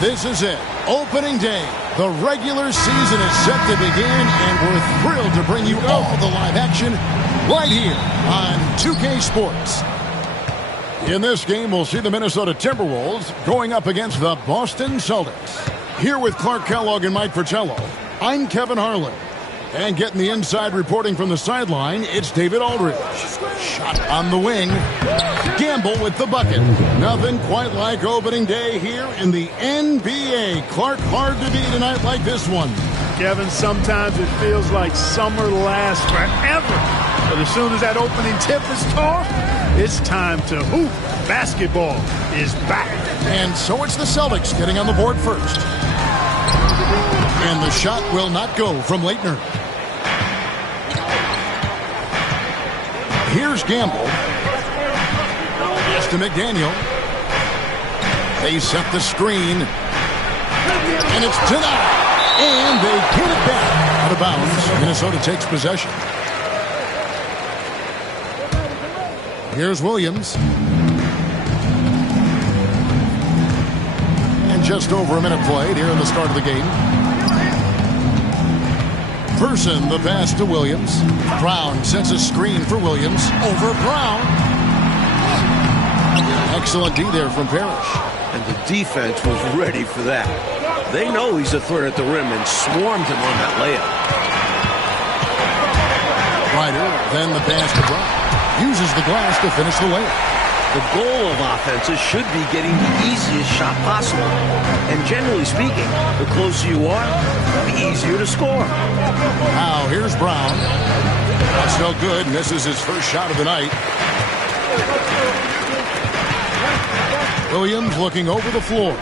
This is it. Opening day. The regular season is set to begin, and we're thrilled to bring you all the live action right here on 2K Sports. In this game, we'll see the Minnesota Timberwolves going up against the Boston Celtics. Here with Clark Kellogg and Mike Fratello, I'm Kevin Harlan. And getting the inside reporting from the sideline, it's David Aldridge. Shot on the wing. Gamble with the bucket. Nothing quite like opening day here in the NBA. Clark, hard to beat a night like this one. Kevin, sometimes it feels like summer lasts forever. But as soon as that opening tip is tossed, it's time to hoop. Basketball is back. And so it's the Celtics getting on the board first. And the shot will not go from Leitner. Here's Gamble. Yes to McDaniel. They set the screen. And it's denied. And they get it back out of bounds. Minnesota takes possession. Here's Williams. And just over a minute played here in the start of the game. Person, the pass to Williams. Brown sends a screen for Williams. Over Brown. Excellent D there from Parrish. And the defense was ready for that. They know he's a threat at the rim and swarmed him on that layup. Ryder, then the pass to Brown. Uses the glass to finish the layup. The goal of offenses should be getting the easiest shot possible. And generally speaking, the closer you are, the easier to score. Now, here's Brown. That's no good. Misses his first shot of the night. Williams looking over the floor.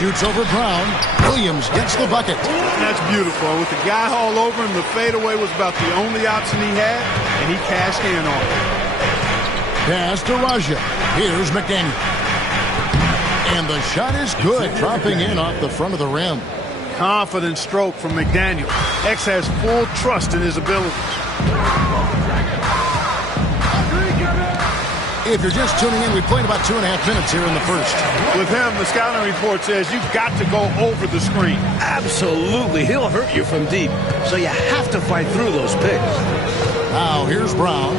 Shoots over Brown. Williams gets the bucket. That's beautiful. With the guy all over him, the fadeaway was about the only option he had, and he cashed in on it. Pass to Raja. Here's McDaniel. And the shot is good, dropping in off the front of the rim. Confident stroke from McDaniel. X has full trust in his ability. If you're just tuning in, we played about 2.5 minutes here in the first. With him, the scouting report says you've got to go over the screen. Absolutely. He'll hurt you from deep. So you have to fight through those picks. Now, here's Brown.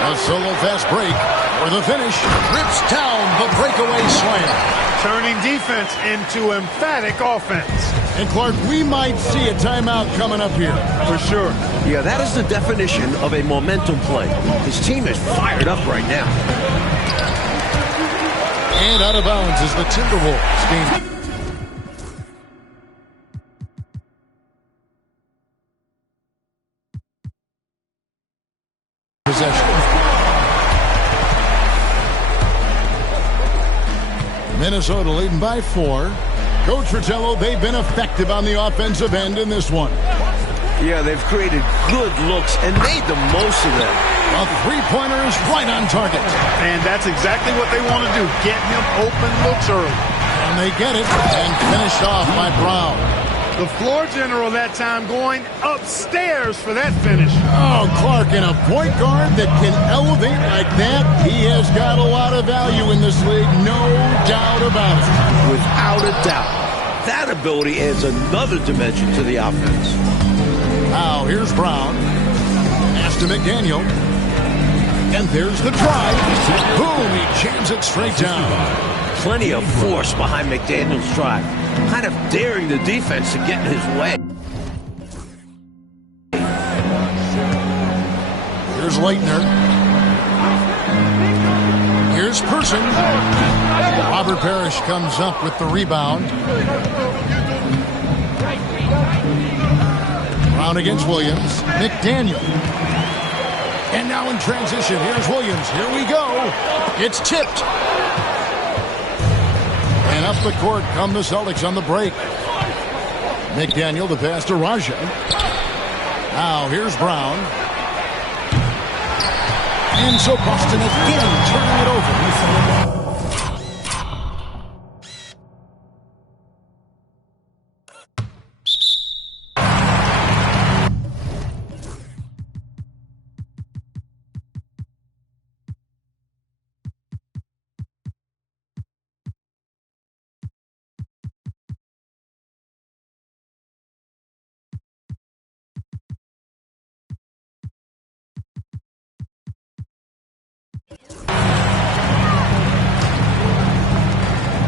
A solo fast break for the finish. Rips down the breakaway slam. Turning defense into emphatic offense. And Clark, we might see a timeout coming up here. For sure. Yeah, that is the definition of a momentum play. His team is fired up right now. And out of bounds is the Timberwolves game. Minnesota leading by 4. Coach Fratello, they've been effective on the offensive end in this one. Yeah, they've created good looks and made the most of them. A three-pointer is right on target. And that's exactly what they want to do. Get him open looks early. And they get it and finished off by Brown. The floor general that time going upstairs for that finish. Oh, Clark, and a point guard that can elevate like that, he has got a lot of value in this league, no doubt about it. Without a doubt. That ability adds another dimension to the offense. Now, here's Brown. Pass to McDaniel. And there's the drive. Boom, he jams it straight down. Plenty of force behind McDaniel's drive. Kind of daring the defense to get in his way. Here's Leitner. Here's Person. Robert Parrish comes up with the rebound. Brown against Williams. McDaniel. And now in transition, here's Williams. Here we go. It's tipped. And up the court come the Celtics on the break. McDaniel, the pass to Raja. Now here's Brown. And so Boston again turning it over.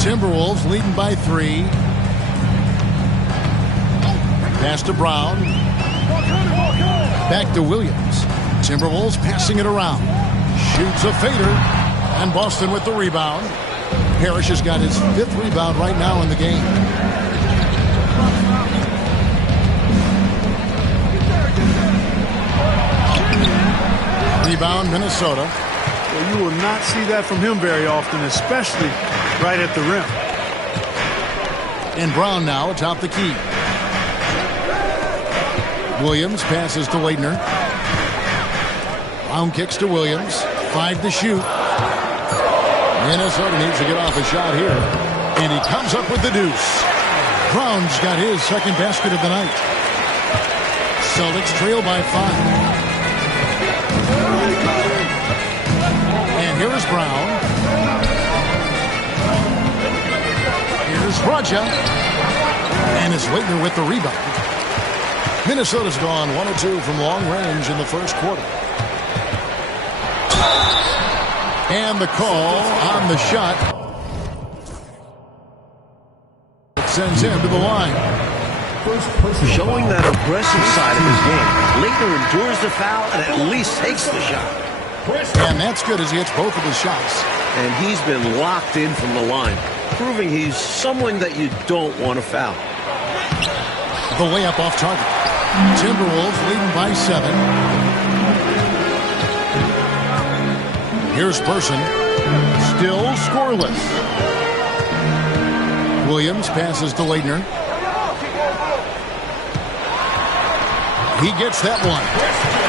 Timberwolves leading by 3. Pass to Brown. Back to Williams. Timberwolves passing it around. Shoots a fader. And Boston with the rebound. Parrish has got his 5th rebound right now in the game. Rebound, Minnesota. Well, you will not see that from him very often, especially right at the rim. And Brown now atop the key. Williams passes to Leitner. Brown kicks to Williams. 5 to shoot. Minnesota needs to get off a shot here. And he comes up with the deuce. Brown's got his 2nd basket of the night. Celtics trail by 5. And here is Brown. Here's Roger. And it's Leitner with the rebound. Minnesota's gone 1 of 2 from long range in the first quarter. And the call on the shot. It sends him to the line. Showing that aggressive side of his game. Leitner endures the foul and at least takes the shot. And that's good as he hits both of his shots. And he's been locked in from the line, proving he's someone that you don't want to foul. The layup off target. Timberwolves leading by 7. Here's Person. Still scoreless. Williams passes to Leitner. He gets that one.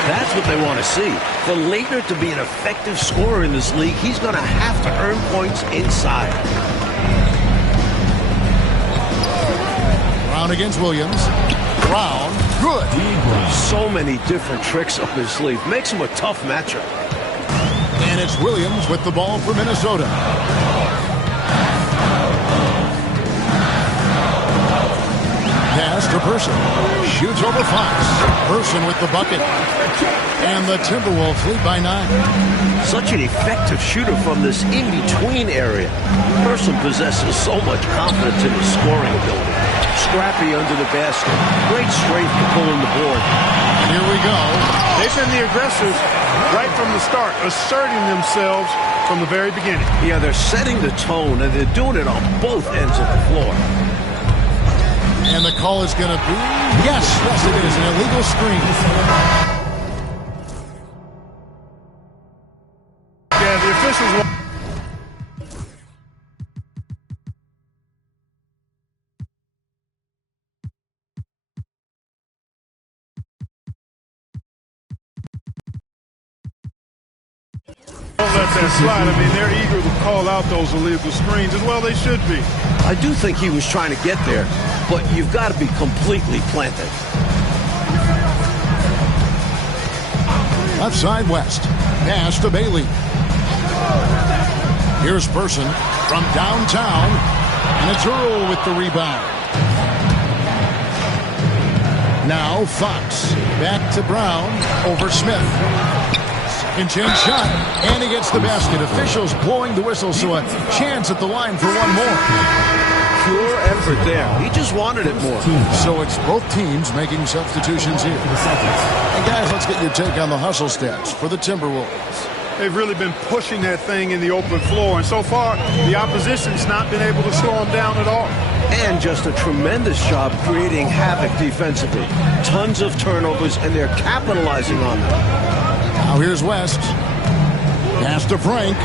That's what they want to see. For Leitner to be an effective scorer in this league, he's going to have to earn points inside. Brown against Williams. Brown, good. So many different tricks up his sleeve. Makes him a tough matchup. And it's Williams with the ball for Minnesota. Pass to Person. Shoots over Fox. Person with the bucket. And the Timberwolves lead by 9. Such an effective shooter from this in-between area. Person possesses so much confidence in his scoring ability. Scrappy under the basket. Great strength for pulling the board. Here we go. They've been the aggressors right from the start, asserting themselves from the very beginning. Yeah, they're setting the tone, and they're doing it on both ends of the floor. And the call is going to be, yes, it is, an illegal screen. Yeah, the officials. Don't let that slide. I mean, they're eager to call out those illegal screens as well. They should be. I do think he was trying to get there, but you've got to be completely planted. Left side West. Pass to Bailey. Here's Person from downtown, and it's Earl with the rebound. Now Fox. Back to Brown over Smith. Second chance shot, and he gets the basket. Officials blowing the whistle, so a chance at the line for one more. Pure effort there. He just wanted it more. So it's both teams making substitutions here. And guys, let's get your take on the hustle stats for the Timberwolves. They've really been pushing that thing in the open floor, and so far, the opposition's not been able to slow them down at all. And just a tremendous job creating havoc defensively. Tons of turnovers, and they're capitalizing on them. Now here's West. Pass to Frank.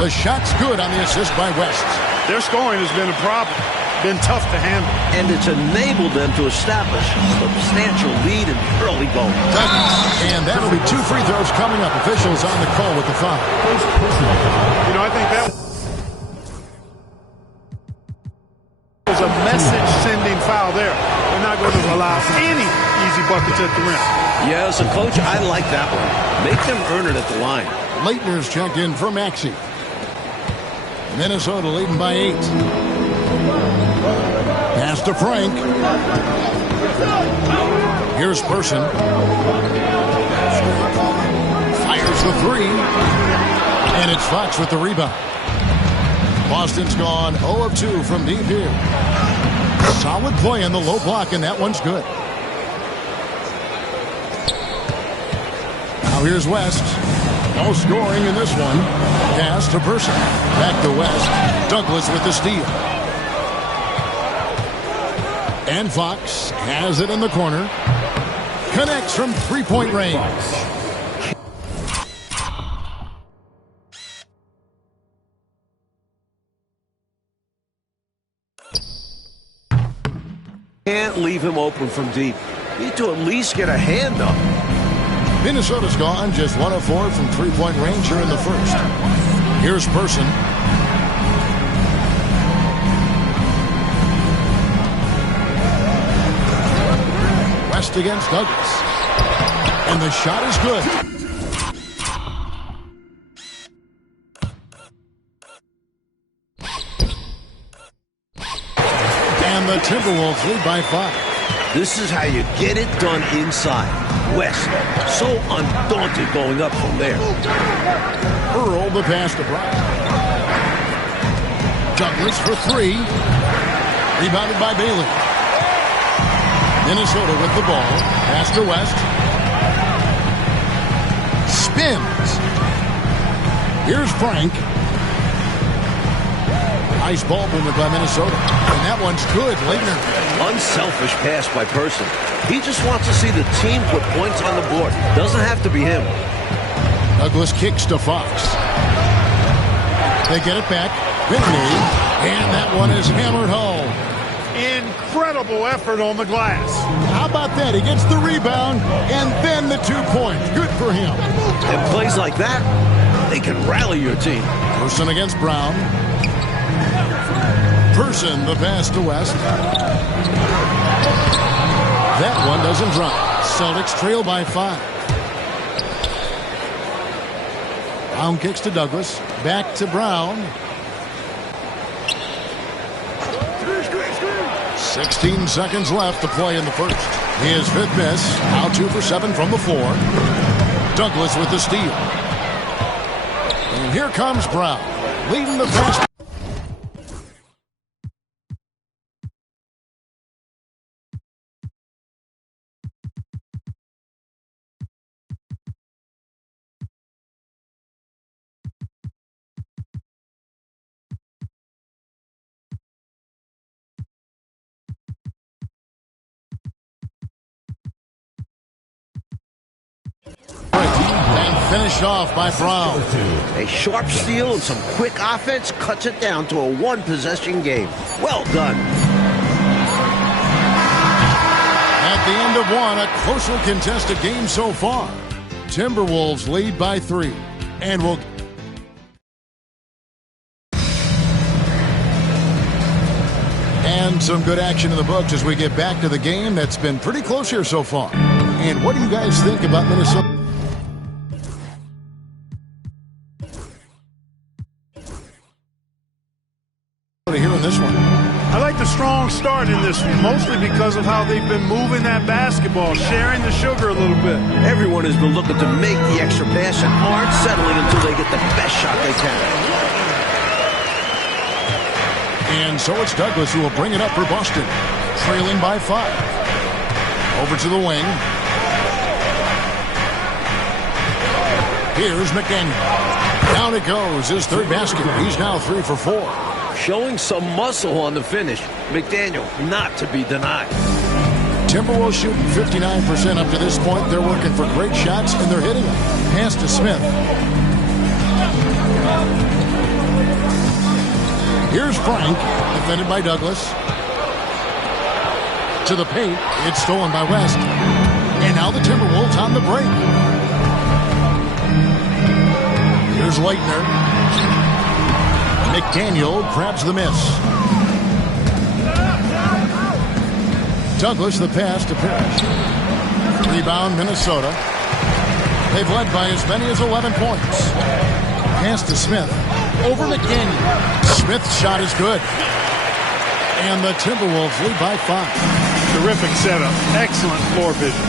The shot's good on the assist by West. Their scoring has been a problem. Been tough to handle. And it's enabled them to establish a substantial lead in the early going. And that'll be 2 free throws coming up. Officials on the call with the foul. You know, I think that was a message-sending foul there. They're not going to allow any easy buckets at the rim. Yeah, as a coach, I like that one. Make them earn it at the line. Leitner's checked in for Maxey. Minnesota leading by 8. Pass to Frank. Here's Person. Fires the 3. And it's Fox with the rebound. Boston's gone 0 of 2 from deep here. Solid play in the low block, and that one's good. Now here's West. No scoring in this one. Pass to Person. Back to West. Douglas with the steal. And Fox has it in the corner. Connects from three-point range. Can't leave him open from deep. Need to at least get a hand up. Minnesota's gone just 1 of 4 from three-point range here in the first. Here's Person. West against Douglas. And the shot is good. And the Timberwolves lead by 5. This is how you get it done inside. West, so undaunted going up from there. Earl the pass to Brown. Douglas for 3. Rebounded by Bailey. Minnesota with the ball. Pass to West. Spins. Here's Frank. Nice ball movement by Minnesota. And that one's good. Leitner. Unselfish pass by Person. He just wants to see the team put points on the board. Doesn't have to be him. Douglas kicks to Fox. They get it back. Whitney. And that one is hammered home. Incredible effort on the glass. How about that? He gets the rebound and then the 2 points. Good for him. And plays like that, they can rally your team. Person against Brown. Person the pass to West. That one doesn't drop. Celtics trail by 5. Brown kicks to Douglas. Back to Brown. 16 seconds left to play in the first. His 5th miss. Now 2 for 7 from the floor. Douglas with the steal. And here comes Brown. Leading the pass. And finished off by Brown. A sharp steal and some quick offense cuts it down to a 1-possession game. Well done. At the end of one, a closely contested game so far. Timberwolves lead by 3. And will and some good action in the books as we get back to the game that's been pretty close here so far. And what do you guys think about Minnesota? Here in this one. I like the strong start in this one, mostly because of how they've been moving that basketball, sharing the sugar a little bit. Everyone has been looking to make the extra pass and aren't settling until they get the best shot they can. And so it's Douglas who will bring it up for Boston, trailing by 5. Over to the wing. Here's McDaniel. Down it goes, his 3rd basket. He's now 3 for 4. Showing some muscle on the finish. McDaniel not to be denied. Timberwolves shooting 59% up to this point. They're working for great shots, and they're hitting them. Pass to Smith. Here's Frank, defended by Douglas. To the paint. It's stolen by West. And now the Timberwolves on the break. Here's Leitner. McDaniel grabs the miss. Douglas the pass to Parrish. Rebound Minnesota. They've led by as many as 11 points. Pass to Smith. Over McDaniel. Smith's shot is good. And the Timberwolves lead by 5. Terrific setup. Excellent floor vision.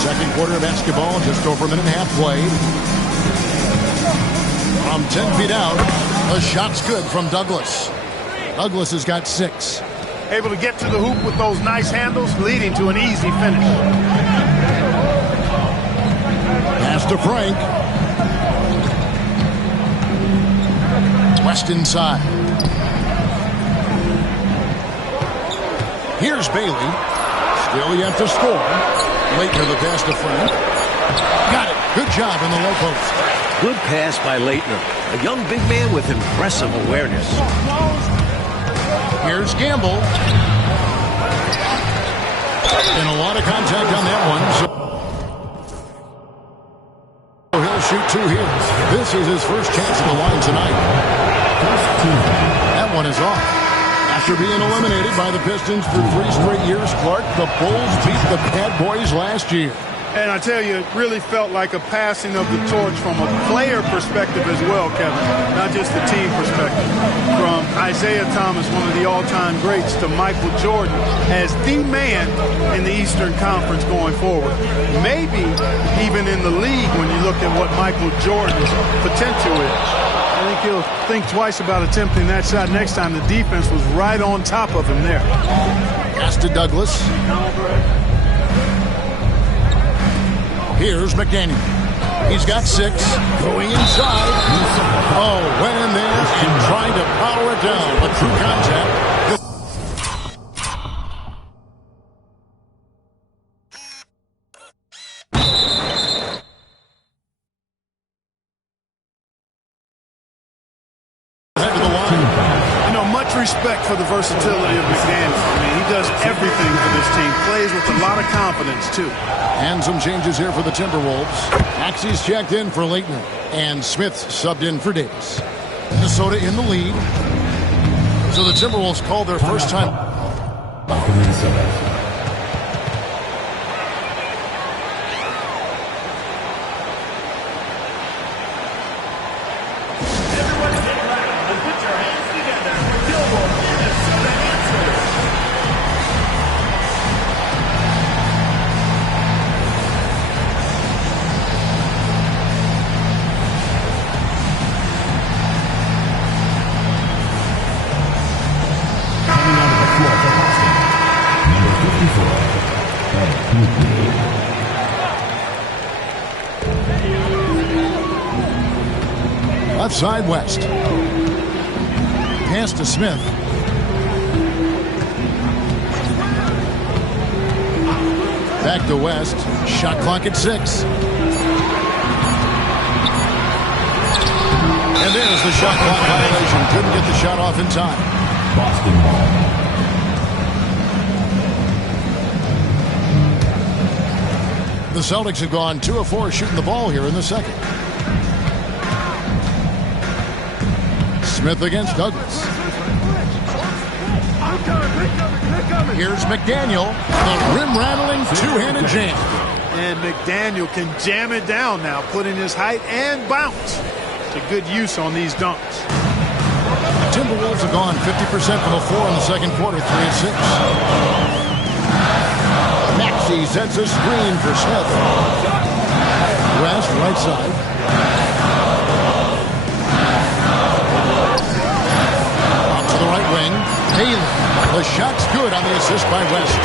Second quarter of basketball, just over a minute and a half played. From 10 feet out, the shot's good from Douglas. Douglas has got 6. Able to get to the hoop with those nice handles, leading to an easy finish. Pass to Frank. West inside. Here's Bailey. Still yet to score. Leitner the pass to Frank. Got it. Good job in the low post. Good pass by Leitner. A young big man with impressive awareness. Here's Gamble. And a lot of contact on that one. So he'll shoot 2 here. This is his first chance at the line tonight. That one is off. After being eliminated by the Pistons for 3 straight years, Clark, the Bulls beat the Bad Boys last year. And I tell you, it really felt like a passing of the torch from a player perspective as well, Kevin, not just the team perspective. From Isaiah Thomas, one of the all-time greats, to Michael Jordan as the man in the Eastern Conference going forward. Maybe even in the league when you look at what Michael Jordan's potential is. I think he'll think twice about attempting that shot next time. The defense was right on top of him there. Pass to Douglas. Here's McDaniel. He's got 6. Going inside. Oh, went in there and trying to power it down. But through contact. Head to the line. You know, much respect for the versatility of McDaniel. I mean, he does everything for this team. Plays with a lot of confidence, too. And some changes here for the Timberwolves. Maxey's checked in for Leitner. And Smith subbed in for Davis. Minnesota in the lead. So the Timberwolves called their first time. Minnesota. Left side, West. Pass to Smith. Back to West. Shot clock at 6. And there's the shot clock violation. Couldn't get the shot off in time. Boston ball. The Celtics have gone 2 of 4 shooting the ball here in the second. Smith against Douglas. Here's McDaniel. The rim-rattling two-handed jam. And McDaniel can jam it down now, putting his height and bounce to good use on these dunks. Timberwolves have gone 50% from the floor in the second quarter, 3 of 6. Maxey sets a screen for Smith. West, right side. Out to the right wing. Bailey. The shot's good on the assist by West.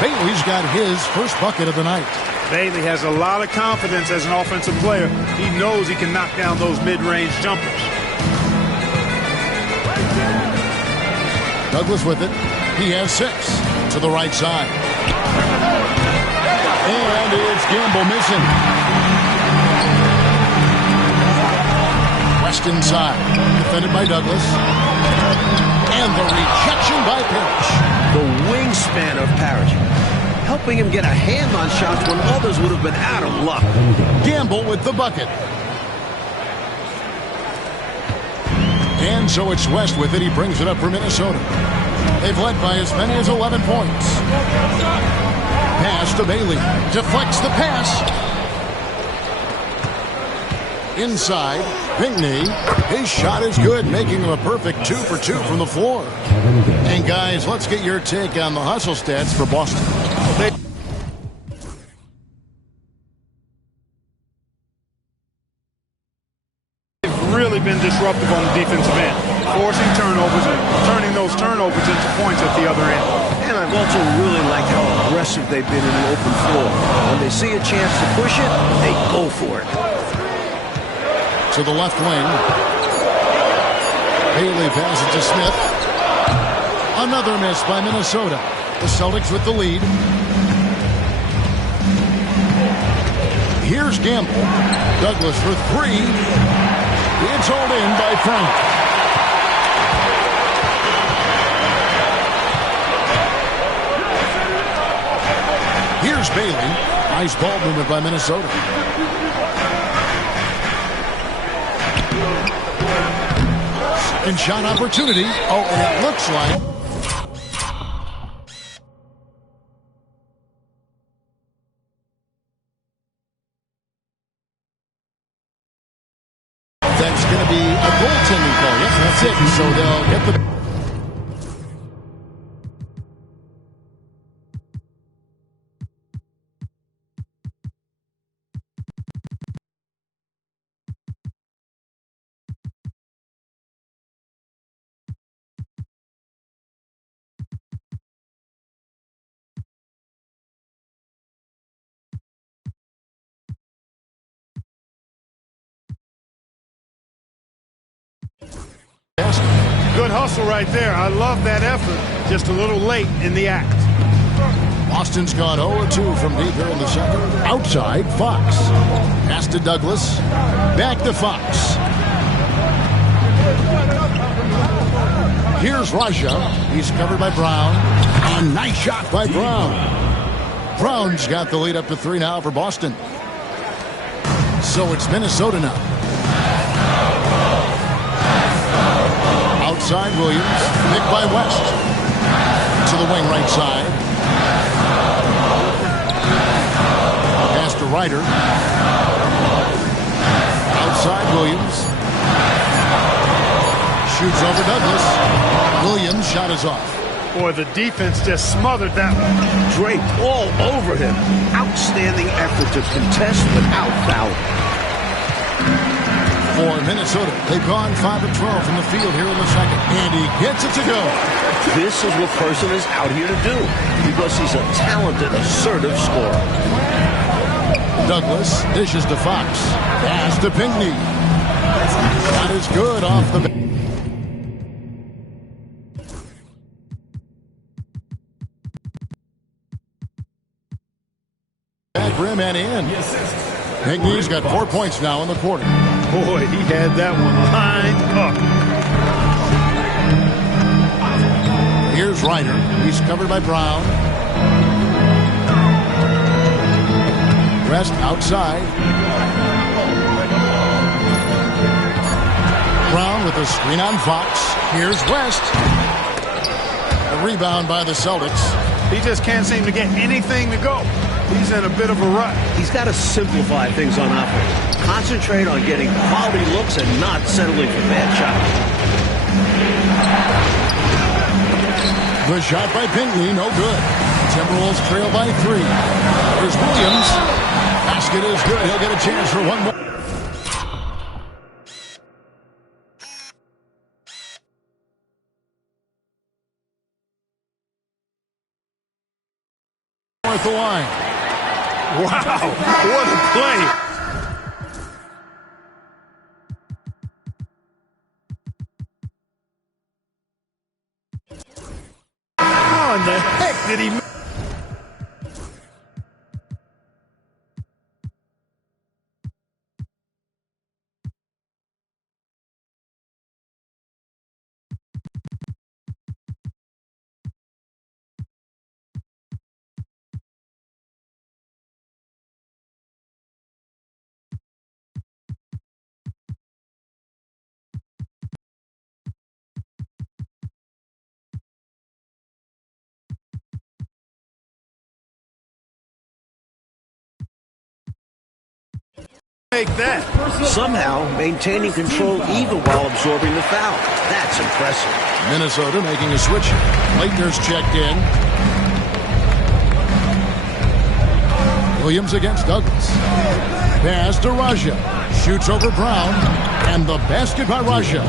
Bailey's got his first bucket of the night. Bailey has a lot of confidence as an offensive player. He knows he can knock down those mid-range jumpers. Douglas with it. He has 6 to the right side. And it's Gamble missing. West inside. Defended by Douglas. And the rejection by Parrish. The wingspan of Parrish, helping him get a hand on shots when others would have been out of luck. Gamble with the bucket. And so it's West with it. He brings it up for Minnesota. They've led by as many as 11 points. Pass to Bailey. Deflects the pass. Inside. Pinckney. His shot is good, making him a perfect 2 for 2 from the floor. And guys, let's get your take on the hustle stats for Boston. They've really been disruptive on the defensive end, forcing turnovers and turning those turnovers into points at the other end. And I've also really liked how aggressive they've been in the open floor. When they see a chance to push it, they go for it. To the left wing. Bailey passes to Smith. Another miss by Minnesota. The Celtics with the lead. Here's Gamble. Douglas for three. It's hauled in by Frank. Here's Bailey. Nice ball movement by Minnesota. Second shot opportunity. Oh, and it looks like that's going to be a goaltending call. Yes, that's it. So they'll get the... Good hustle right there. I love that effort. Just a little late in the act. Boston's gone 0-2 from deep here in the second. Outside, Fox. Pass to Douglas. Back to Fox. Here's Raja. He's covered by Brown. A nice shot by Brown. Brown's got the lead up to 3 now for Boston. So it's Minnesota now. Outside Williams, picked by West. To the wing right side. Pass to Ryder. Outside Williams. Shoots over Douglas. Williams' shot is off. Boy, the defense just smothered that one. Draped all over him. Outstanding effort to contest without fouling. For Minnesota, they've gone 5 of 12 from the field here in the second. And he gets it to go. This is what Person is out here to do because he's a talented, assertive scorer. Douglas dishes to Fox. Pass to Pinckney. That is good off the back rim and in. Pinckney's got 4 points now in the quarter. Boy, he had that one lined up. Here's Ryder. He's covered by Brown. Rest outside. Brown with a screen on Fox. Here's West. A rebound by the Celtics. He just can't seem to get anything to go. He's in a bit of a rut. He's got to simplify things on offense. Concentrate on getting quality looks and not settling for bad shots. The shot by Pinckney, no good. Timberwolves trail by 3. Here's Williams. Basket is good. He'll get a chance for one more. At the line. Wow, what a play. How in the heck did he... Make that. Somehow maintaining control even while absorbing the foul. That's impressive. Minnesota making a switch. Lakers checked in. Williams against Douglas. Pass to Raja. Shoots over Brown. And the basket by Raja.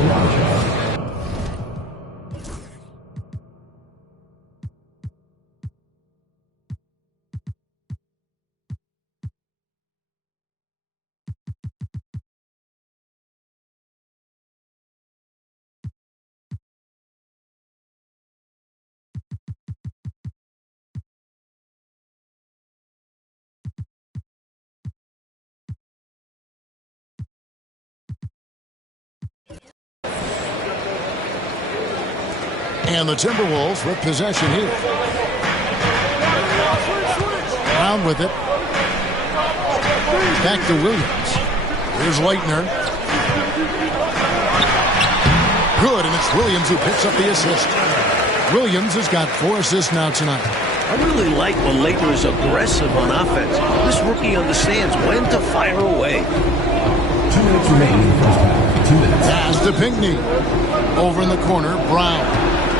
And the Timberwolves with possession here. Brown with it. Back to Williams. Here's Leitner. Good, and it's Williams who picks up the assist. Williams has got 4 assists now tonight. I really like when Leitner is aggressive on offense. This rookie understands when to fire away. 2 minutes remaining in the first half. 2 minutes. Pass to Pinckney. Over in the corner, Brown.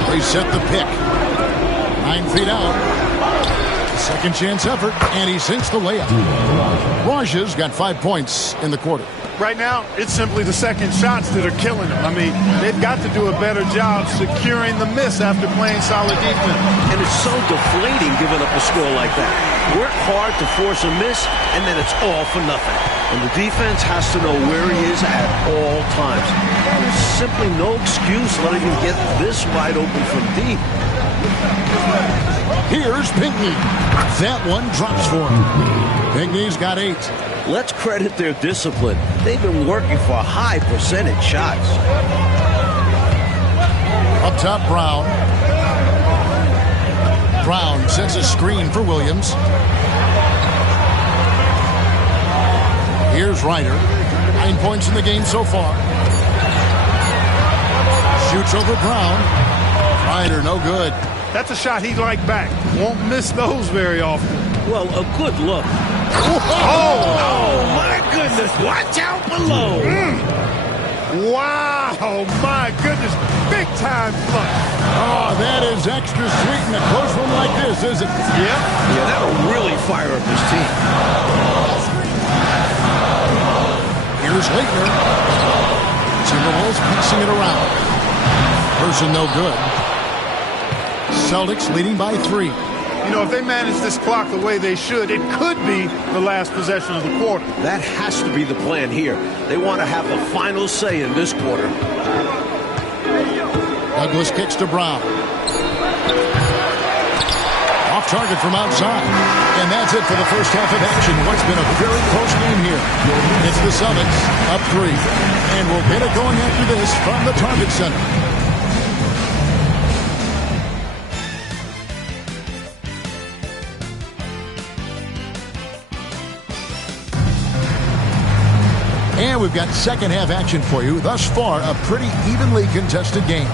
They set the pick. 9 feet out. Second chance effort, and he sinks the layup. Raja's got 5 points in the quarter. Right now, it's simply the second shots that are killing them. I mean, they've got to do a better job securing the miss after playing solid defense. And it's so deflating giving up a score like that. Work hard to force a miss, and then it's all for nothing. And the defense has to know where he is at all times. There's simply no excuse letting him get this wide open from deep. Here's Pinckney. That one drops for him. Pinckney's got 8. Let's credit their discipline. They've been working for high percentage shots. Up top, Brown. Brown sets a screen for Williams. Here's Ryder. 9 points in the game so far. Shoots over Brown. Ryder, no good. That's a shot he'd like back. Won't miss those very often. Well, a good look. Oh, my goodness. Watch out below. Wow, my goodness. Big time flush. Oh, that is extra sweet in a close one like this, isn't it? Yep. Yeah, that'll really fire up his team. Here's Leitner. Timberwolves passing it around. Person no good. Celtics leading by 3. You know, if they manage this clock the way they should, it could be the last possession of the quarter. That has to be the plan here. They want to have the final say in this quarter. Douglas kicks to Brown. Off target from outside. And that's it for the first half of action. What's been a very close game here. It's the Celtics up 3. And we'll get it going after this from the Target Center. And we've got second half action for you. Thus far, a pretty evenly contested game.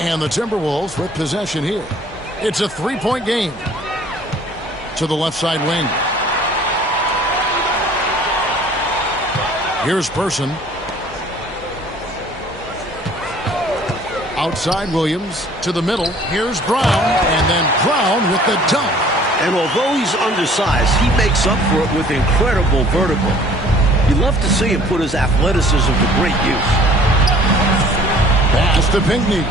And the Timberwolves with possession here. It's a 3-point game. To the left side wing. Here's Person. Outside Williams. To the middle. Here's Brown. And then Brown with the dunk. And although he's undersized, he makes up for it with incredible vertical. You love to see him put his athleticism to great use. Pass to Pinckney.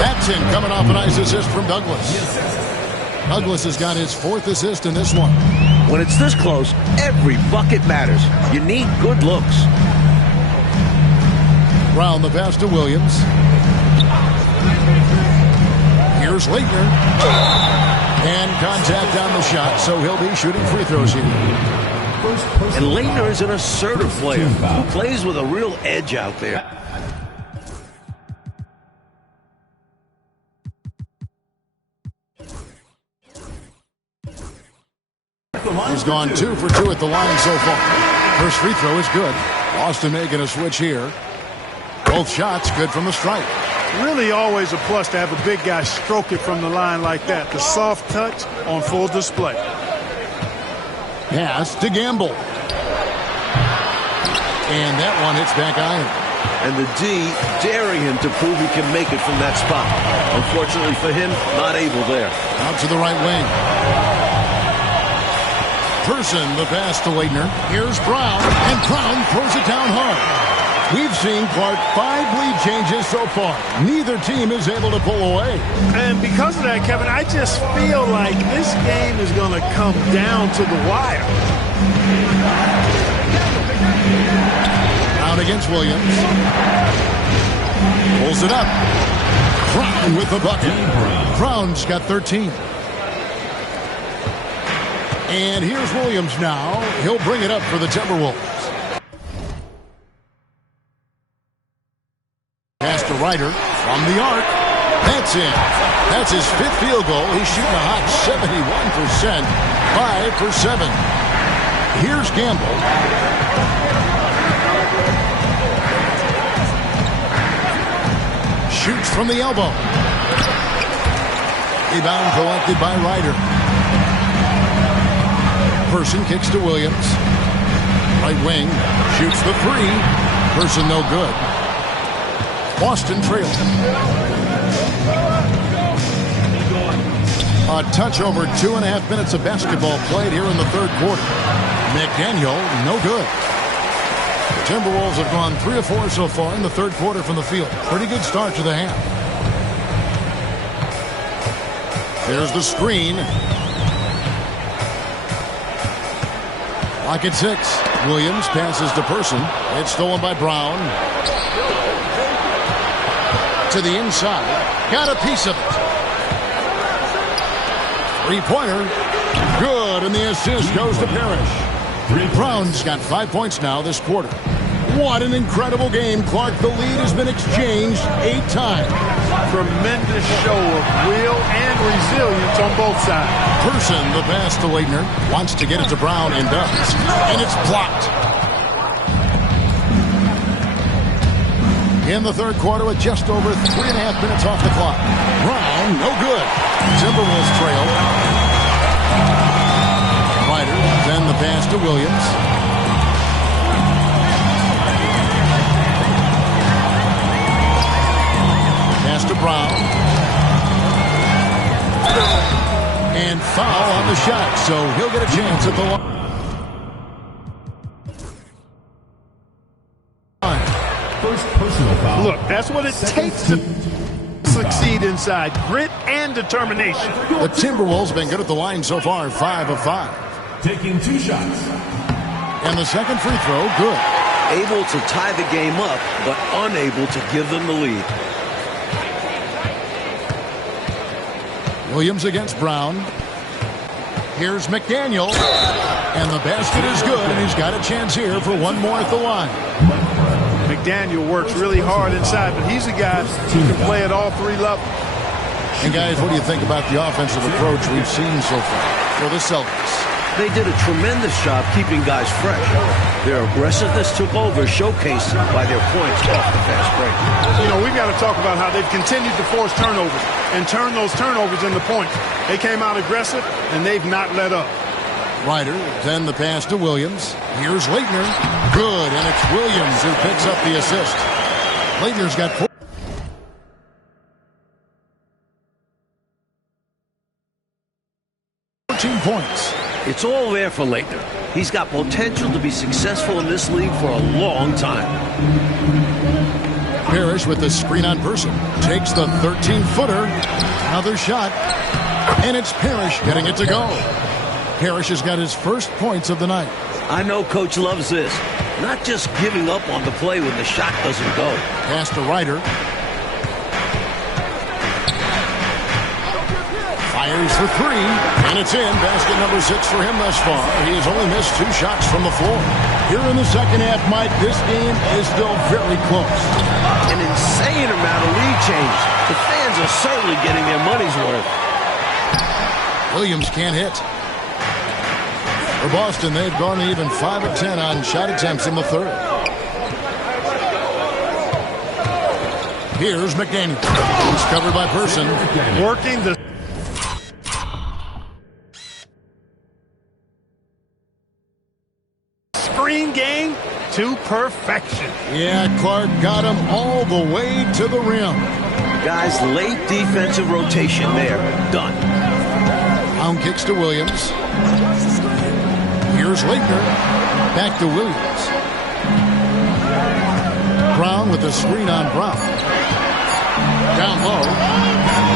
That's in, coming off a nice assist from Douglas. Douglas has got his 4th assist in this one. When it's this close, every bucket matters. You need good looks. Brown the pass to Williams. Here's Leitner. And contact on the shot, so he'll be shooting free throws here. And Leitner is an assertive player who plays with a real edge out there. He's gone 2 for 2 at the line so far. First free throw is good. Boston making a switch here. Both shots good from the stripe. Really always a plus to have a big guy stroke it from the line like that. The soft touch on full display. Pass to Gamble. And that one hits back iron. And the D daring him to prove he can make it from that spot. Unfortunately for him, not able there. Out to the right wing. Person, the pass to Leitner. Here's Brown, and Brown throws it down hard. We've seen Clark 5 lead changes so far. Neither team is able to pull away. And because of that, Kevin, I just feel like this game is going to come down to the wire. Out against Williams. Pulls it up. Brown with the bucket. Brown's got 13. And here's Williams now. He'll bring it up for the Timberwolves. Pass to Ryder from the arc. That's in. That's his 5th field goal. He's shooting a hot 71%. 5 for 7. Here's Gamble. Shoots from the elbow. Rebound collected by Ryder. Person kicks to Williams. Right wing. Shoots the 3. Person no good. Boston trails. A touch over 2.5 minutes of basketball played here in the 3rd quarter. McDaniel, no good. The Timberwolves have gone 3 of 4 so far in the 3rd quarter from the field. Pretty good start to the half. There's the screen. Lock at 6. Williams passes to Person. It's stolen by Brown. To the inside. Got a piece of it. 3-pointer. Good, and the assist goes to Parrish. Brown's got 5 points now this quarter. What an incredible game, Clark. The lead has been exchanged 8 times. Tremendous show of will and resilience on both sides. Person, the pass to Leitner. Wants to get it to Brown and does. And it's blocked. In the 3rd quarter with just over 3.5 minutes off the clock. Brown, no good. Timberwolves trail. Ryder, then the pass to Williams. Pass to Brown. And foul on the shot, so he'll get a chance at the line. Look, that's what it takes to succeed inside. Grit and determination. The Timberwolves have been good at the line so far, 5 of 5. Taking 2 shots. And the second free throw, good. Able to tie the game up, but unable to give them the lead. Williams against Brown. Here's McDaniel. And the basket is good, and he's got a chance here for one more at the line. McDaniel works really hard inside, but he's a guy who can play at all 3 levels. And guys, what do you think about the offensive approach we've seen so far for the Celtics? They did a tremendous job keeping guys fresh. Their aggressiveness took over, showcased by their points off the fast break. You know, we've got to talk about how they've continued to force turnovers and turn those turnovers into points. They came out aggressive, and they've not let up. Ryder, then the pass to Williams. Here's Leitner. Good, and it's Williams who picks up the assist. Leitner's got 14 points. It's all there for Leitner. He's got potential to be successful in this league for a long time. Parrish with the screen on Person. Takes the 13-footer. Another shot. And it's Parrish getting it to go. Parrish has got his first points of the night. I know Coach loves this. Not just giving up on the play when the shot doesn't go. Pass to Ryder. Fires for 3, and it's in. Basket number 6 for him thus far. He has only missed 2 shots from the floor. Here in the second half, Mike, this game is still very close. An insane amount of lead change. The fans are certainly getting their money's worth. Williams can't hit. For Boston, they've gone even 5 of 10 on shot attempts in the 3rd. Here's McDaniel. He's covered by Person. Working the screen game to perfection. Yeah, Clark got him all the way to the rim. Guys, late defensive rotation there. Done. Pound kicks to Williams. Here's Leitner. Back to Williams. Brown with the screen on Brown. Down low.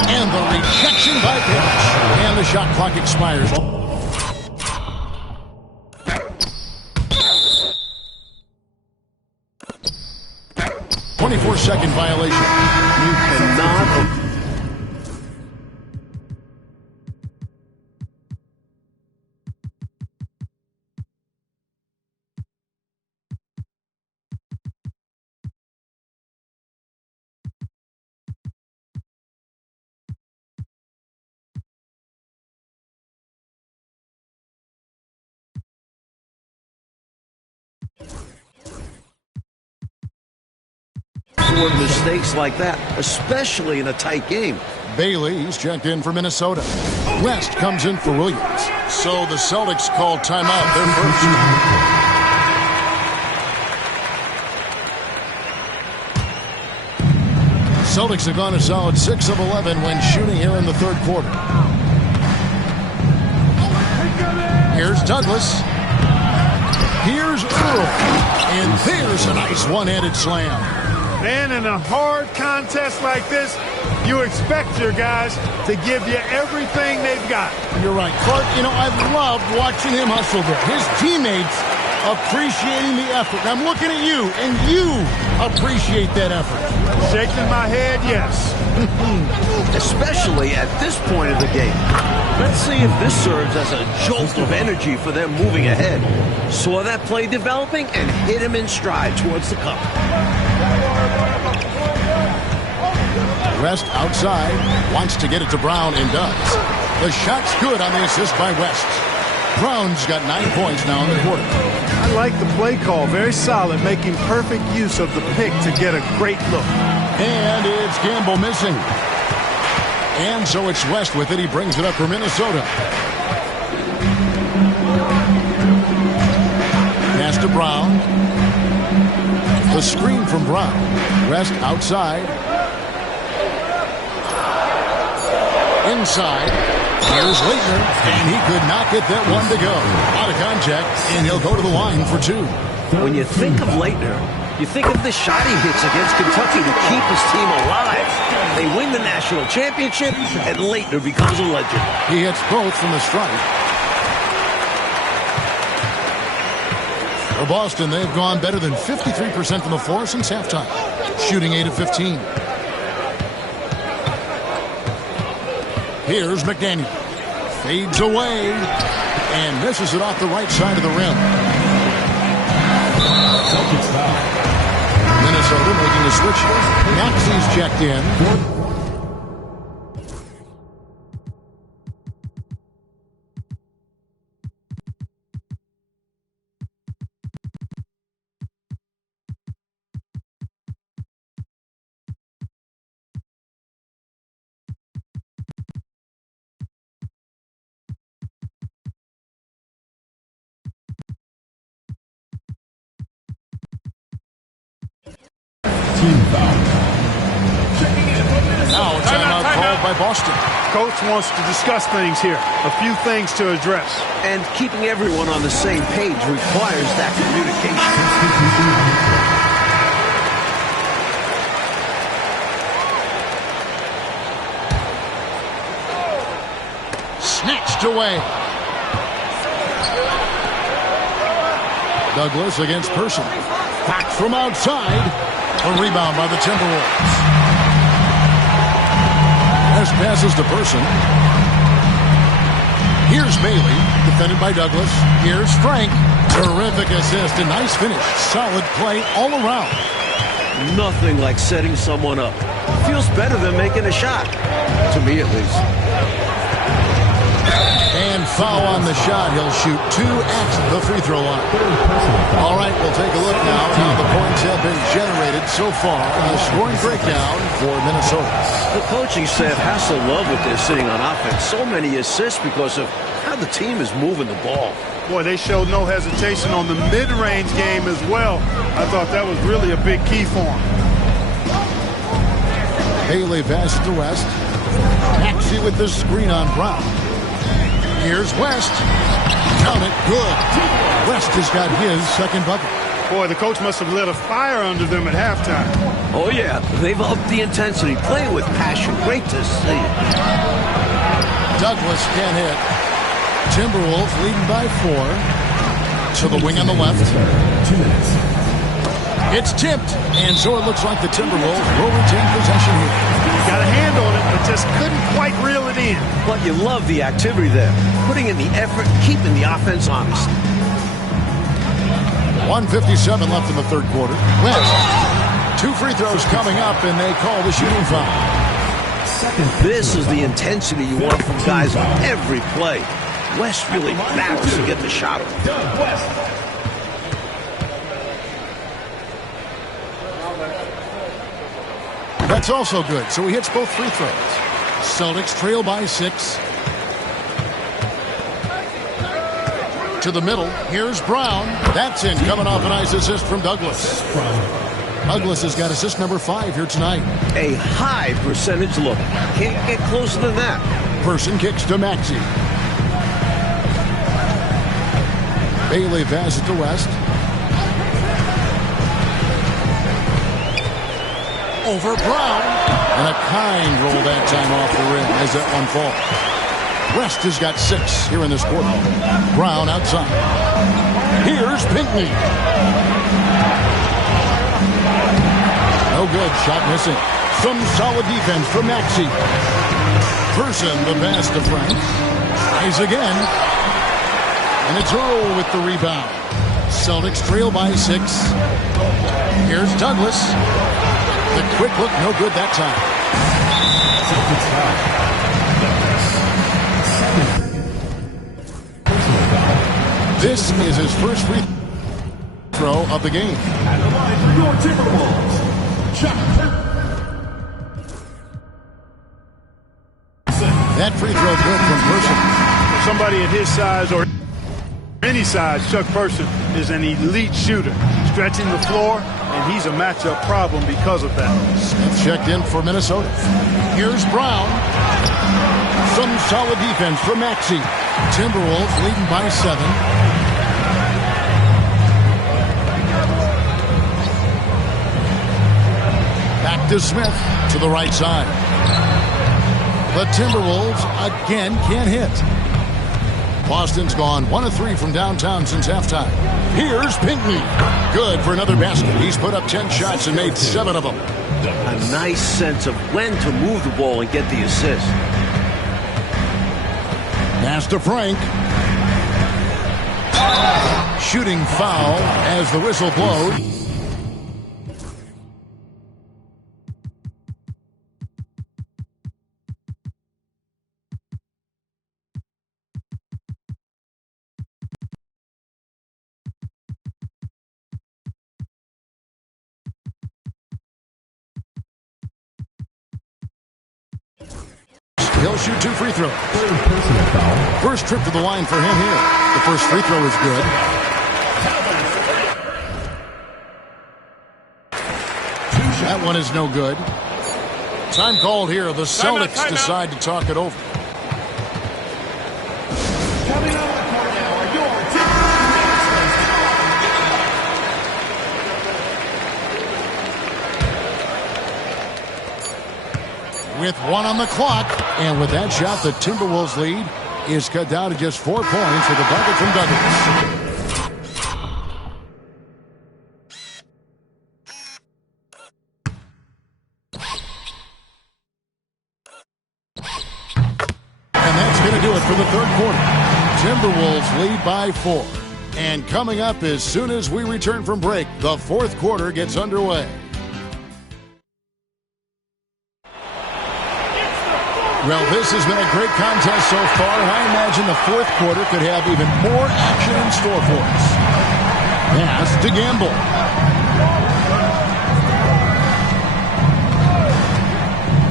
And the rejection by Pitch. And the shot clock expires. 24-second violation. You cannot. Mistakes like that, especially in a tight game. Bailey's checked in for Minnesota. West comes in for Williams. So the Celtics call timeout. Their first. Celtics have gone a solid 6 of 11 when shooting here in the third quarter. Here's Douglas. Here's Earl. And there's a nice one-handed slam. Man, in a hard contest like this, you expect your guys to give you everything they've got. You're right, Clark. You know, I've loved watching him hustle there. His teammates appreciating the effort. I'm looking at you, and you appreciate that effort. Shaking my head, yes. Especially at this point of the game. Let's see if this serves as a jolt of energy for them moving ahead. Saw that play developing and hit him in stride towards the cup. West outside, wants to get it to Brown and does. The shot's good on the assist by West. Brown's got 9 points now in the quarter. I like the play call. Very solid, making perfect use of the pick to get a great look. And it's Campbell missing. And so it's West with it. He brings it up for Minnesota. Pass to Brown. The screen from Brown. West outside. Inside. Here's Leitner, and he could not get that one to go. Out of contact, and he'll go to the line for 2. When you think of Leitner, you think of the shot he hits against Kentucky to keep his team alive. They win the national championship, and Leitner becomes a legend. He hits both from the strike. For Boston, they've gone better than 53% from the floor since halftime, shooting 8 of 15. Here's McDaniel. Fades away and misses it off the right side of the rim. Celtics foul. Minnesota making a switch. Maxey's checked in. Now a timeout called by Boston. Coach wants to discuss things here. A few things to address. And keeping everyone on the same page requires that communication. Snatched away. Douglas against Person. Back from outside. A rebound by the Timberwolves. As passes to Person. Here's Bailey, defended by Douglas. Here's Frank. Terrific assist, a nice finish. Solid play all around. Nothing like setting someone up. Feels better than making a shot. To me, at least. And foul on the shot. He'll shoot 2 at the free throw line. All right, we'll take a look now at how the points have been generated so far. A scoring breakdown for Minnesota. The coaching staff has to love what they're seeing on offense. So many assists because of how the team is moving the ball. Boy, they showed no hesitation on the mid-range game as well. I thought that was really a big key for them. Bailey passes to West. Maxey with the screen on Brown. Here's West. Count it. Good. West has got his second bucket. Boy, the coach must have lit a fire under them at halftime. Oh, yeah. They've upped the intensity, playing with passion. Great to see. Douglas can't hit. Timberwolves leading by 4. To the wing on the left. 2 minutes. It's tipped, and so it looks like the Timberwolves will retain possession here. Got a hand on it, but just couldn't quite reel it in. But you love the activity there. Putting in the effort, keeping the offense honest. 1:57 left in the third quarter. West. 2 free throws coming up, and they call the shooting foul. This is the intensity you want from guys on every play. West really battles to get the shot off. That's also good, so he hits both free throws. Celtics trail by 6. To the middle, here's Brown. That's in, coming off a nice assist from Douglas. Douglas has got assist number 5 here tonight. A high percentage look. Can't get closer than that. Person kicks to Maxey. Bailey passes to West. Over Brown. And a kind roll that time off the rim as that one falls. West has got 6 here in this quarter. Brown outside. Here's Pinckney. No good. Shot missing. Some solid defense from Maxey. Person the pass to Frank. Tries again. And it's Earl with the rebound. Celtics trail by 6. Here's Douglas. The quick look, no good that time. This is his first free throw of the game. And the line for your Timberwolves, Chuck. That free throw good from Person. Somebody at his size or any size, Chuck Person is an elite shooter, stretching the floor, and he's a matchup problem because of that. Smith checked in for Minnesota. Here's Brown. Some solid defense from Maxey. Timberwolves leading by 7. Back to Smith to the right side. The Timberwolves again can't hit. Boston's gone 1 of 3 from downtown since halftime. Here's Pinckney. Good for another basket. He's put up 10 shots and made 7 of them. A nice sense of when to move the ball and get the assist. Pass to Frank. Shooting foul as the whistle blows. He'll shoot 2 free throws. Personal foul. First trip to the line for him here. The first free throw is good. That one is no good. Time called here. The Celtics decide to talk it over. Coming out of the court now are your With 1 on the clock, and with that shot, the Timberwolves lead is cut down to just 4 points with a bucket from Douglas. And that's going to do it for the third quarter. Timberwolves lead by 4. And coming up as soon as we return from break, the fourth quarter gets underway. Well, this has been a great contest so far, and I imagine the fourth quarter could have even more action in store for us. Pass to Gamble.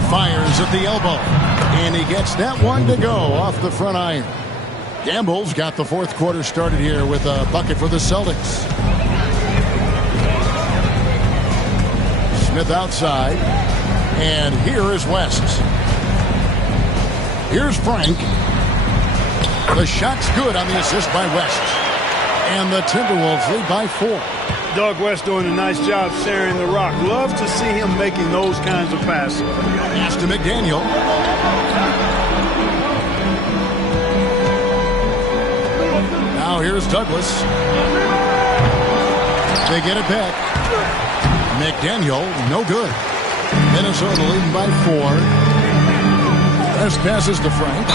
Fires at the elbow, and he gets that one to go off the front iron. Gamble's got the fourth quarter started here with a bucket for the Celtics. Smith outside, and here is West. Here's Frank. The shot's good on the assist by West. And the Timberwolves lead by 4. Doug West doing a nice job sharing the rock. Love to see him making those kinds of passes. Pass to McDaniel. Now here's Douglas. They get it back. McDaniel, no good. Minnesota leading by 4. West passes to Frank.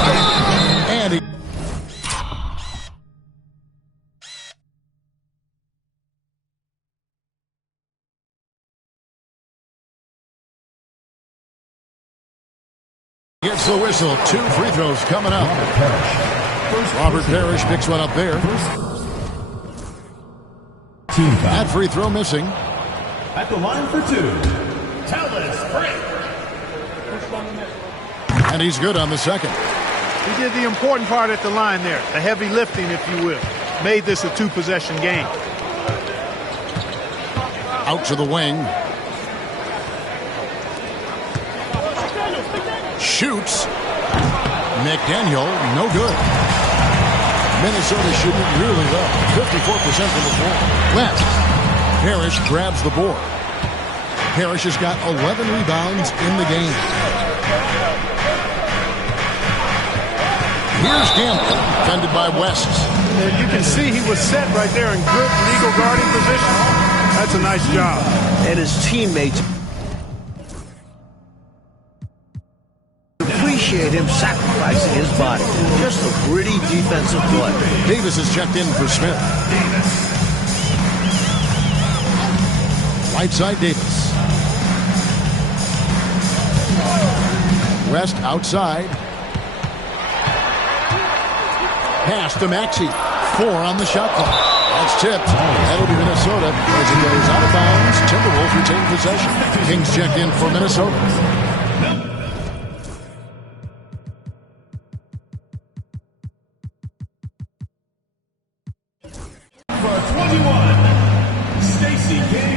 And he gets the whistle. 2 free throws coming up. Robert Parrish picks one up there. That free throw missing. At the line for 2, Tallis Frank. And he's good on the second. He did the important part at the line there. The heavy lifting, if you will. Made this a 2-possession game. Out to the wing. Shoots. McDaniel, no good. Minnesota shooting really well. 54% from the floor. West. Parrish grabs the board. Parrish has got 11 rebounds in the game. Here's Gamble, defended by West. And you can see he was set right there in good legal guarding position. That's a nice job. And his teammates appreciate him sacrificing his body. Just a gritty defensive play. Davis is checked in for Smith. Right side Davis. West outside. Pass to Maxey. 4 on the shot clock. That's tipped. That'll be Minnesota as it goes out of bounds. Timberwolves retain possession. Kings check in for Minnesota. For 21, Stacey King.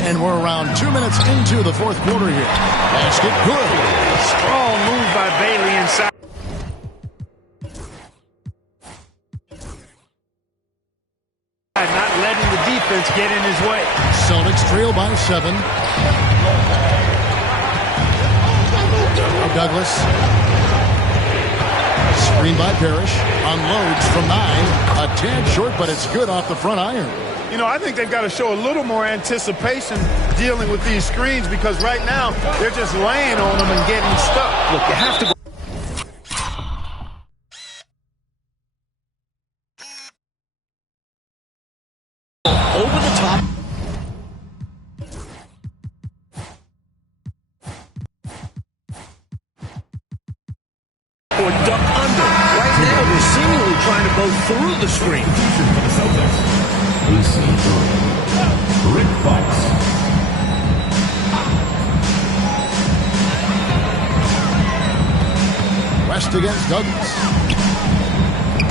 And we're around 2 minutes into the fourth quarter here. Basket good. Strong move by Bailey inside. Not letting the defense get in his way. Celtics trail by 7. Douglas. Screen by Parrish. Unloads from 9. A tad short, but it's good off the front iron. You know, I think they've got to show a little more anticipation dealing with these screens because right now they're just laying on them and getting stuck. Look, you have to go. Over the top. Or duck under. Right now they're seemingly trying to go through the screen. For the Celtics, Rick Fox. West against Douglas.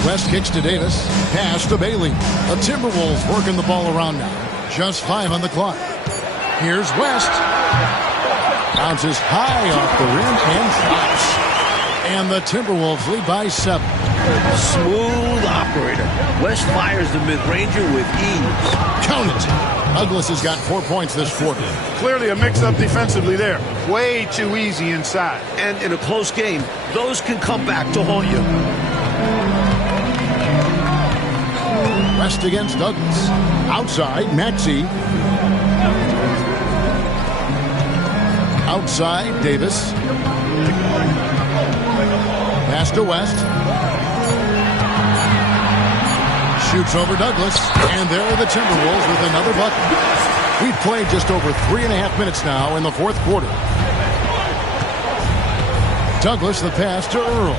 West kicks to Davis. Pass to Bailey. The Timberwolves working the ball around now. Just 5 on the clock. Here's West. Bounces high off the rim and drops. And the Timberwolves lead by 7. Smooth operator. West fires the mid-ranger with ease. Count it. Douglas has got 4 points this quarter. Clearly a mix-up defensively there. Way too easy inside. And in a close game, those can come back to haunt you. West against Douglas. Outside, Maxey. Outside, Davis. Pass to West. Shoots over Douglas, and there are the Timberwolves with another bucket. We've played just over 3.5 minutes now in the fourth quarter. Douglas, the pass to Earl.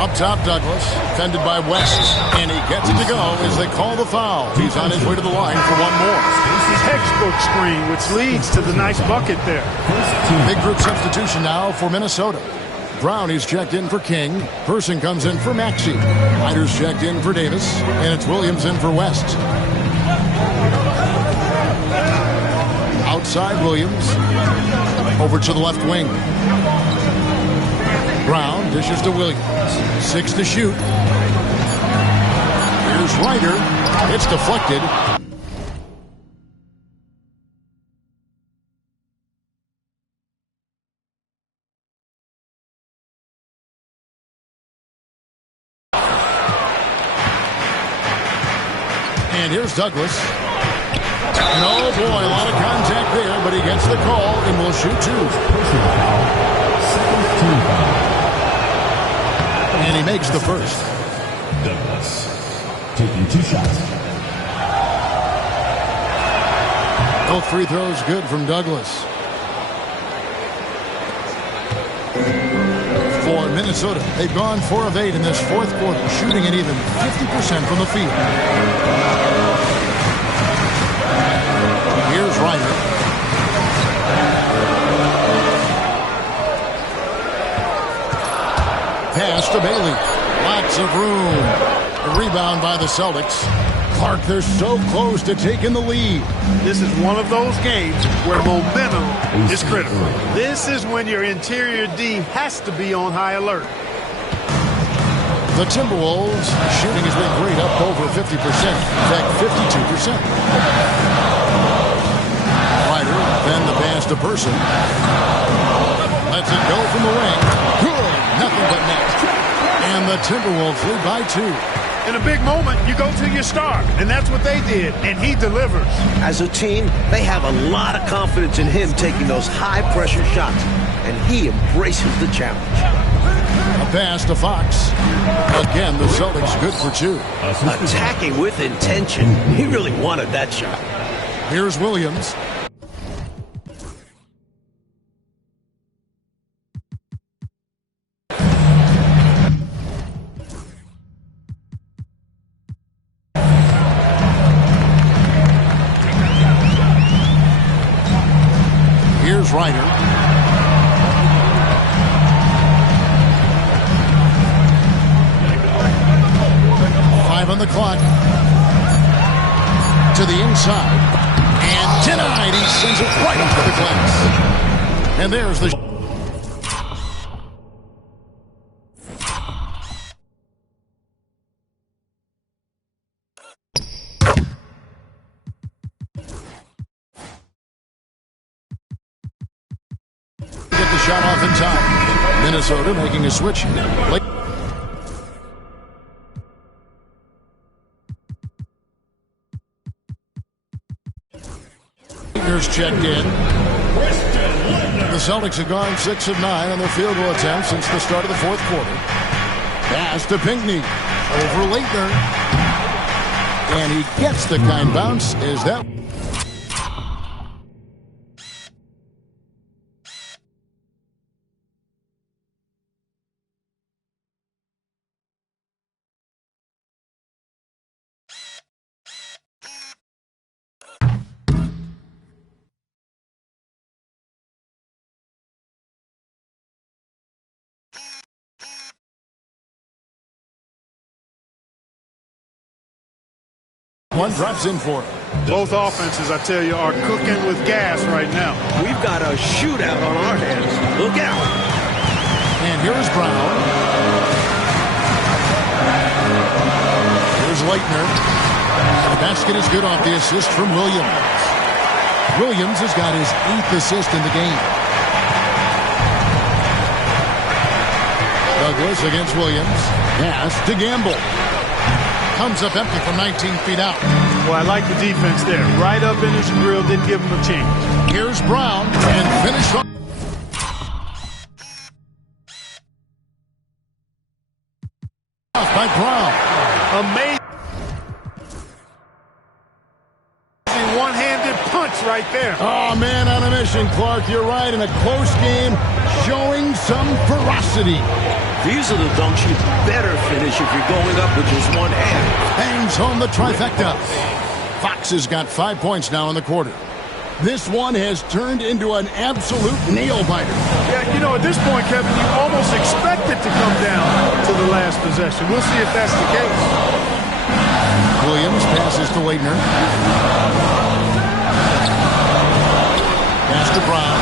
Up top, Douglas, defended by West, and he gets it to go as they call the foul. He's on his way to the line for one more. Textbook screen, which leads to the nice bucket there. Big group substitution now for Minnesota. Brownie's checked in for King. Person comes in for Maxey. Ryder's checked in for Davis, and it's Williams in for West. Outside Williams, over to the left wing. Brown dishes to Williams. 6 to shoot. Here's Ryder. It's deflected. And here's Douglas. No, boy, a lot of contact there, but he gets the call and will shoot 2. And he makes the first. Douglas taking 2 shots. Both free throws good from Douglas. For Minnesota, they've gone 4 of 8 in this fourth quarter, shooting an even 50% from the field. Here's Ryder. Pass to Bailey. Lots of room. A rebound by the Celtics. Clark, they're so close to taking the lead. This is one of those games where momentum is critical. This is when your interior D has to be on high alert. The Timberwolves shooting has been great, up over 50%. In fact, 52%. Ryder, then the pass to Person. Lets it go from the wing. Good. Nothing but net. And the Timberwolves lead by 2. In a big moment, you go to your star, and that's what they did, and he delivers. As a team, they have a lot of confidence in him taking those high-pressure shots, and he embraces the challenge. A pass to Fox. Again, the Celtics good for 2. Attacking with intention. He really wanted that shot. Here's Williams. Here's Ryder. On the clock. To the inside. And denied. He sends it right up to the glass. And there's the... Get the shot off in time. Minnesota making a switch. Checked in. The Celtics have gone 6 of 9 on their field goal attempts since the start of the fourth quarter. Pass to Pinckney over Leitner, and he gets the kind bounce. Is that? One drops in for it. Both offenses, I tell you, are cooking with gas right now. We've got a shootout on our hands. Look out. And here's Brown. Here's Leitner. The basket is good off the assist from Williams. Williams has got his 8th assist in the game. Douglas against Williams. Pass to Gamble. Comes up empty from 19 feet out. Well, I like the defense there. Right up in his grill, didn't give him a chance. Here's Brown, and finished off. by Brown. Amazing one-handed punch right there. Oh, man, on a mission, Clark. You're right. In a close game, showing some ferocity. These are the dunks you better finish if you're going up with just one hand. Bangs home the trifecta. Fox has got 5 points now in the quarter. This one has turned into an absolute nail-biter. Yeah, you know, at this point, Kevin, you almost expect it to come down to the last possession. We'll see if that's the case. Williams passes to Leitner. Pass to Brown.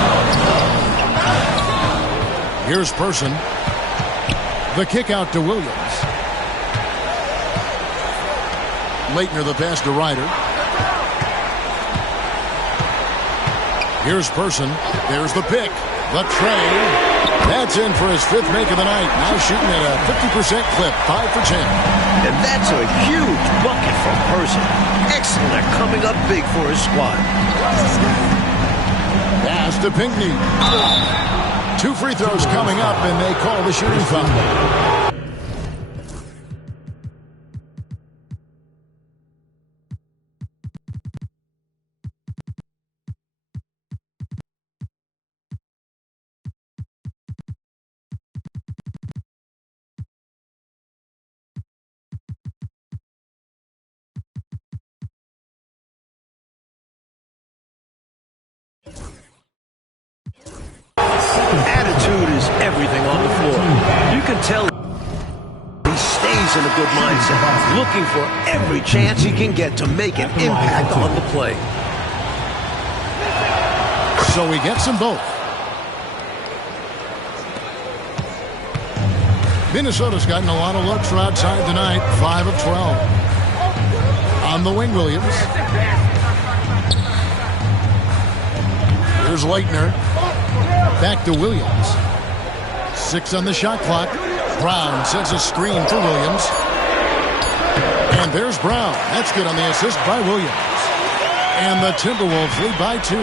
Here's Person. The kick out to Williams. Leitner the pass to Ryder. Here's Person. There's the pick. The trade. That's in for his 5th make of the night. Now shooting at a 50% clip. 5 for 10. And that's a huge bucket from Person. Excellent at coming up big for his squad. Pass to Pinckney. 2 free throws coming up, and they call the shooting foul. Attitude is everything on the floor. You can tell he stays in a good mindset, looking for every chance he can get to make an impact on the play. So he gets them both. Minnesota's gotten a lot of looks from outside tonight. 5 of 12. On the wing, Williams. Here's Leitner. Back to Williams. 6 on the shot clock. Brown sends a screen for Williams. And there's Brown. That's good on the assist by Williams. And the Timberwolves lead by 2.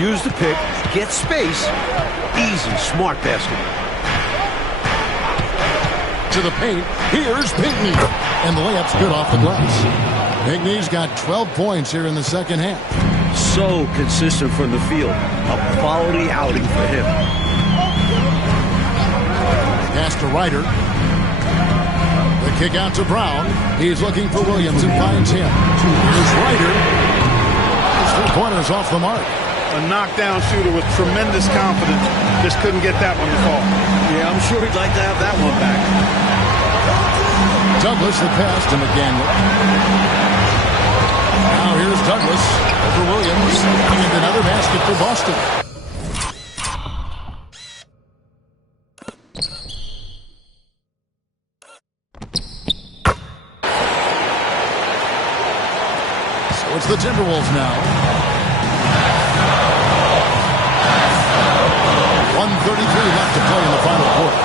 Use the pick, get space. Easy, smart basket. To the paint. Here's Pinckney. And the layup's good off the glass. Pinckney's got 12 points here in the second half. So consistent from the field. A quality outing for him. Pass to Ryder. The kick out to Brown. He's looking for Williams and finds him. Here's Ryder. His 3-pointers off the mark. A knockdown shooter with tremendous confidence. Just couldn't get that one to fall. Yeah, I'm sure he'd like to have that one back. Douglas the pass to McDaniel. Now here's Douglas over Williams. And another basket for Boston. So it's the Timberwolves now. 1:33 left to play in the final quarter.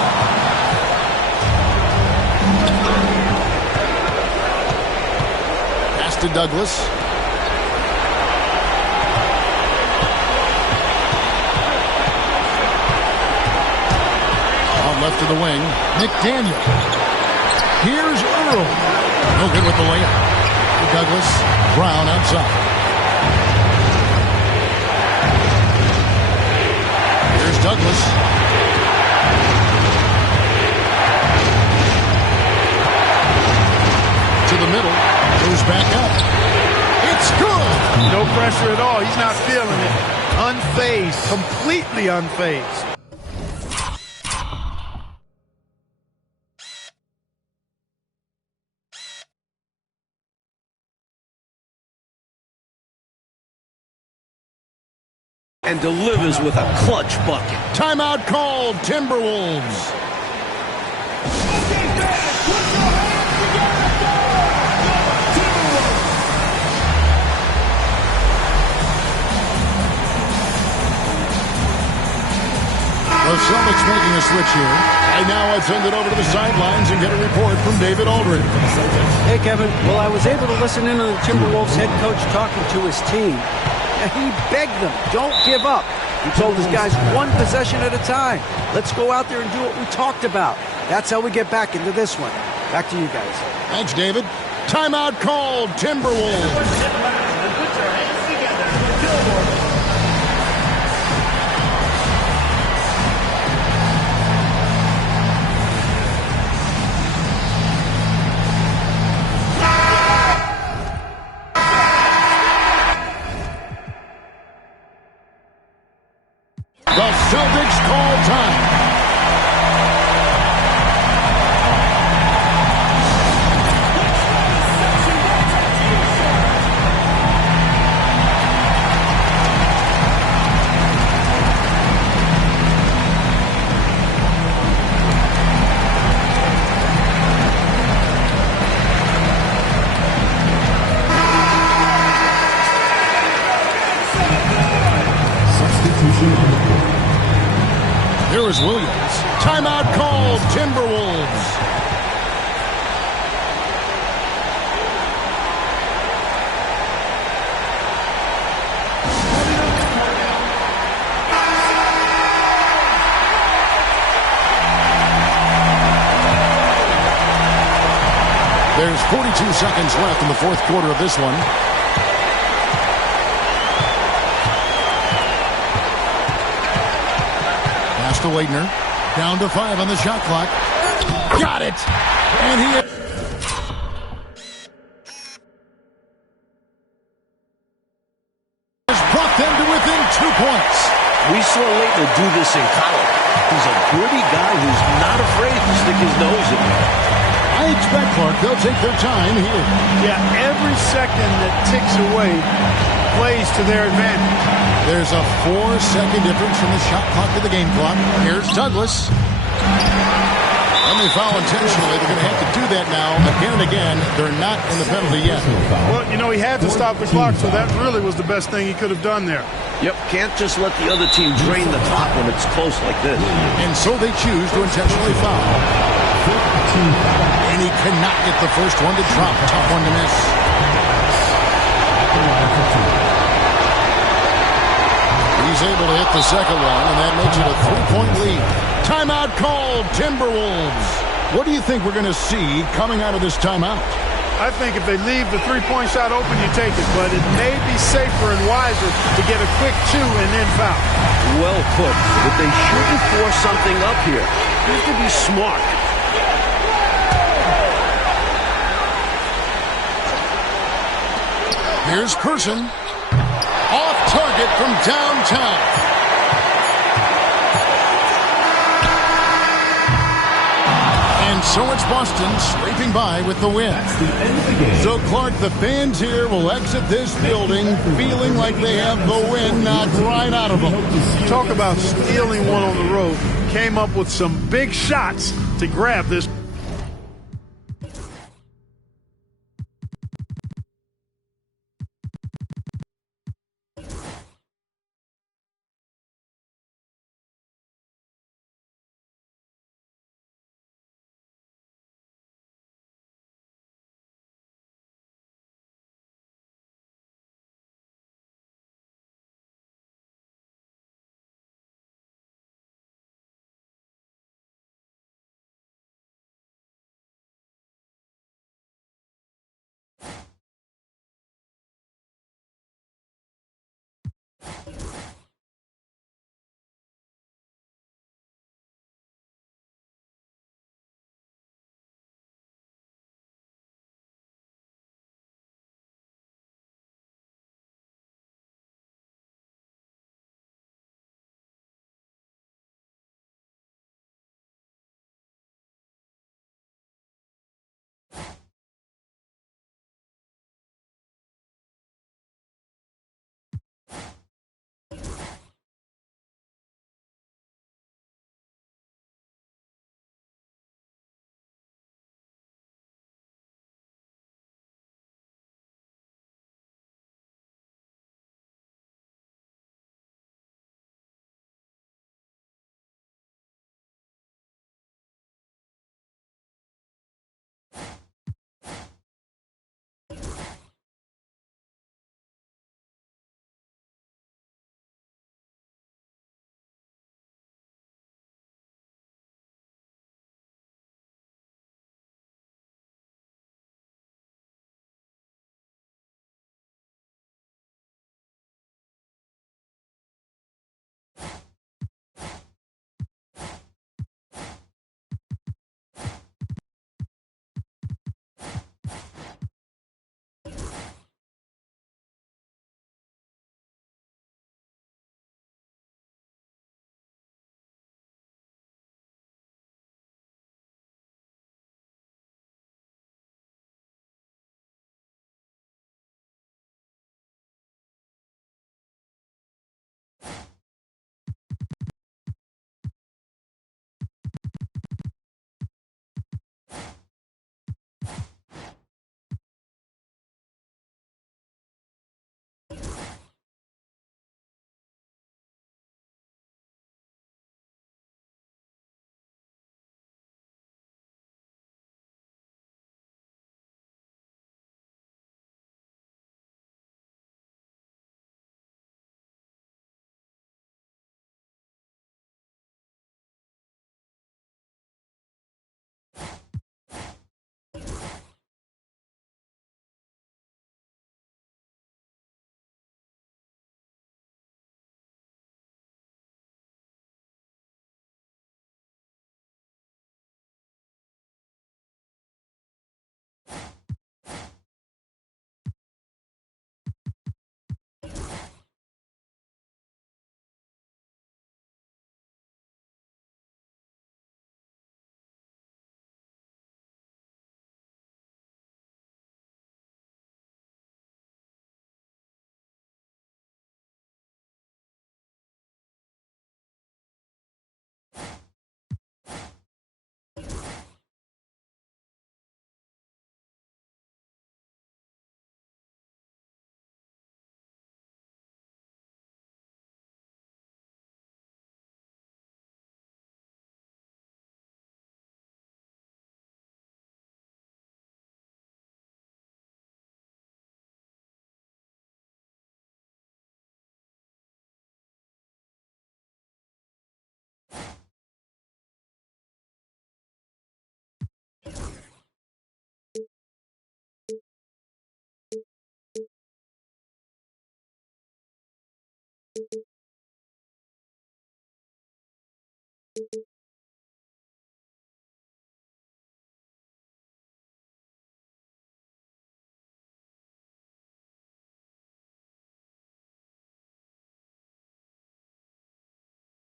Pass to Douglas. Left to the wing. McDaniel. Here's Earl. No good with the layup. Douglas. Brown outside. Here's Douglas. To the middle. Goes back up. It's good. No pressure at all. He's not feeling it. Unfazed. Completely unfazed. And delivers with a clutch bucket. Timeout called. Timberwolves. The Celtics making a switch here. And now I send it over to the sidelines and get a report from David Aldridge. Hey, Kevin. Well, I was able to listen in on the Timberwolves head coach talking to his team. He begged them, don't give up. He told his guys 1 possession at a time. Let's go out there and do what we talked about. That's how we get back into this one. Back to you guys. Thanks, David. Timeout called, Timberwolves. The Celtics call time. Here is Williams. Timeout called, Timberwolves. There's 42 seconds left in the fourth quarter of this one. To Wagner. Down to 5 on the shot clock. Got it! And he has brought them to within 2 points. We saw Leitner do this in college. He's a gritty guy who's not afraid to stick his nose in there. I expect, Clark, they'll take their time here. Yeah, every second that ticks away plays to their advantage. There's a 4-second difference from the shot clock to the game clock. Here's Douglas. When they foul intentionally, they're going to have to do that now again and again. They're not in the penalty yet. Well, you know, he had to stop the clock, so that really was the best thing he could have done there. Yep, can't just let the other team drain the clock when it's close like this. And so they choose to intentionally foul. And he cannot get the first one to drop. Tough one to miss. He's able to hit the second one, and that makes it a 3-point lead. Timeout called, Timberwolves. What do you think we're going to see coming out of this timeout? I think if they leave the three-point shot open, you take it. But it may be safer and wiser to get a quick 2 and then foul. Well put. But they shouldn't force something up here. You have to be smart. Here's Person. Off target from downtown. And so it's Boston scraping by with the win. So, Clark, the fans here will exit this building feeling like they have the win knocked right out of them. Talk about stealing one on the road. Came up with some big shots to grab this